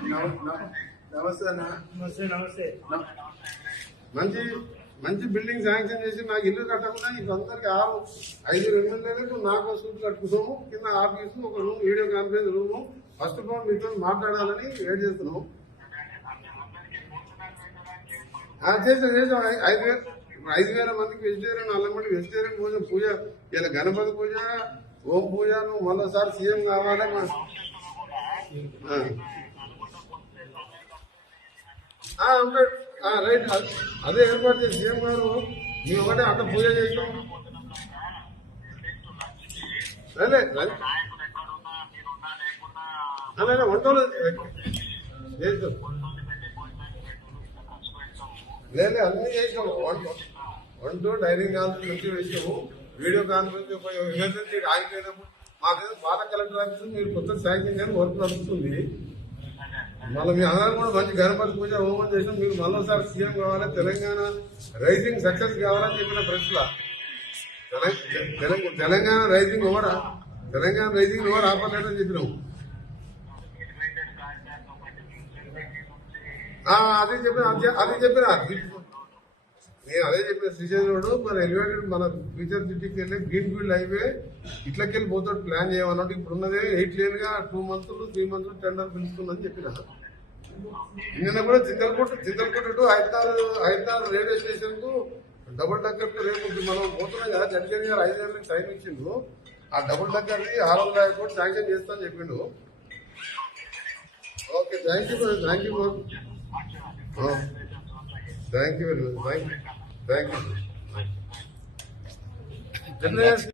నమస్తే అన్న. నమస్తే. మంచి మంచి బిల్డింగ్ శాంక్షన్ చేసి నాకు ఇల్లు కట్టకుండా అందరికి 5 ఎమ్మెల్యేలకు నాకు సూట్ కట్టుకున్నాము. కింద ఆఫీసు, ఒక room, video conference room. First of all మీతో మాట్లాడాలని వెయిట్ చేస్తున్నాం. చేసాం 5,000 మందికి వెజిటేరియన్, 4 మంది వెజిటేరియన్ భోజనం పూజ. ఇలా గణపతి పూజ, ఓం పూజ. నువ్వు మరోసారి సీఎం కావాలి. రైట్, అదే ఏర్పాటు చేసి సీఎం గారు మీ ఒకటే అంత పూజ చేసాం. వంటలు చేసాం, లేదు అన్ని చేసాము. వంట డైనింగ్ కాన్ఫరెన్స్ నుంచి వేసాము. వీడియో కాన్ఫరెన్స్ ఎమర్జెన్సీ ఆగిపోయినప్పుడు మాకేదో పాత కలెక్టర్ ఆఫీస్ మీరు కొత్త శాంక్షన్ కానీ వర్క్ నడుస్తుంది. మళ్ళీ మీ అందరూ కూడా మంచి గణపతి పూజ హోమం చేసాం. మీరు మళ్ళీసారి సీఎం కావాలి, తెలంగాణ రైజింగ్ సక్సెస్ కావాలని చెప్పిన ప్రశ్న. తెలంగాణ రైజింగ్ ఎవరా, తెలంగాణ రైజింగ్ ఎవరు ఆపలేదని చెప్పినాము. అది చెప్పిన నేను అదే చెప్పిన. శ్రీశైలం రోడ్ మన ఎలివేటెడ్ మన ఫ్యూచర్ సిటీకి వెళ్ళి గ్రీన్ ఫీల్డ్ హైవే ఇట్లకెళ్ళి పోతాడు ప్లాన్ చేయమన్నట్టు. ఇప్పుడు ఉన్నదే 8 లేన్ గా 2 months 3 months టెండర్ పిలుస్తుందని చెప్పిన. నిన్న కూడా చింతలకోట టు హైదరాబాద్ రైల్వే స్టేషన్ కు డబుల్ డక్కర్ కు రేపు మనం పోతున్నాం కదా. గడ్కరీ గారు 5 ఏళ్ళకి టైం ఇచ్చిండు. ఆ డబుల్ డక్కర్ 600 కోట్లు శాంక్షన్ చేస్తానని చెప్పిండు. Okay, thank you very much. Thank you.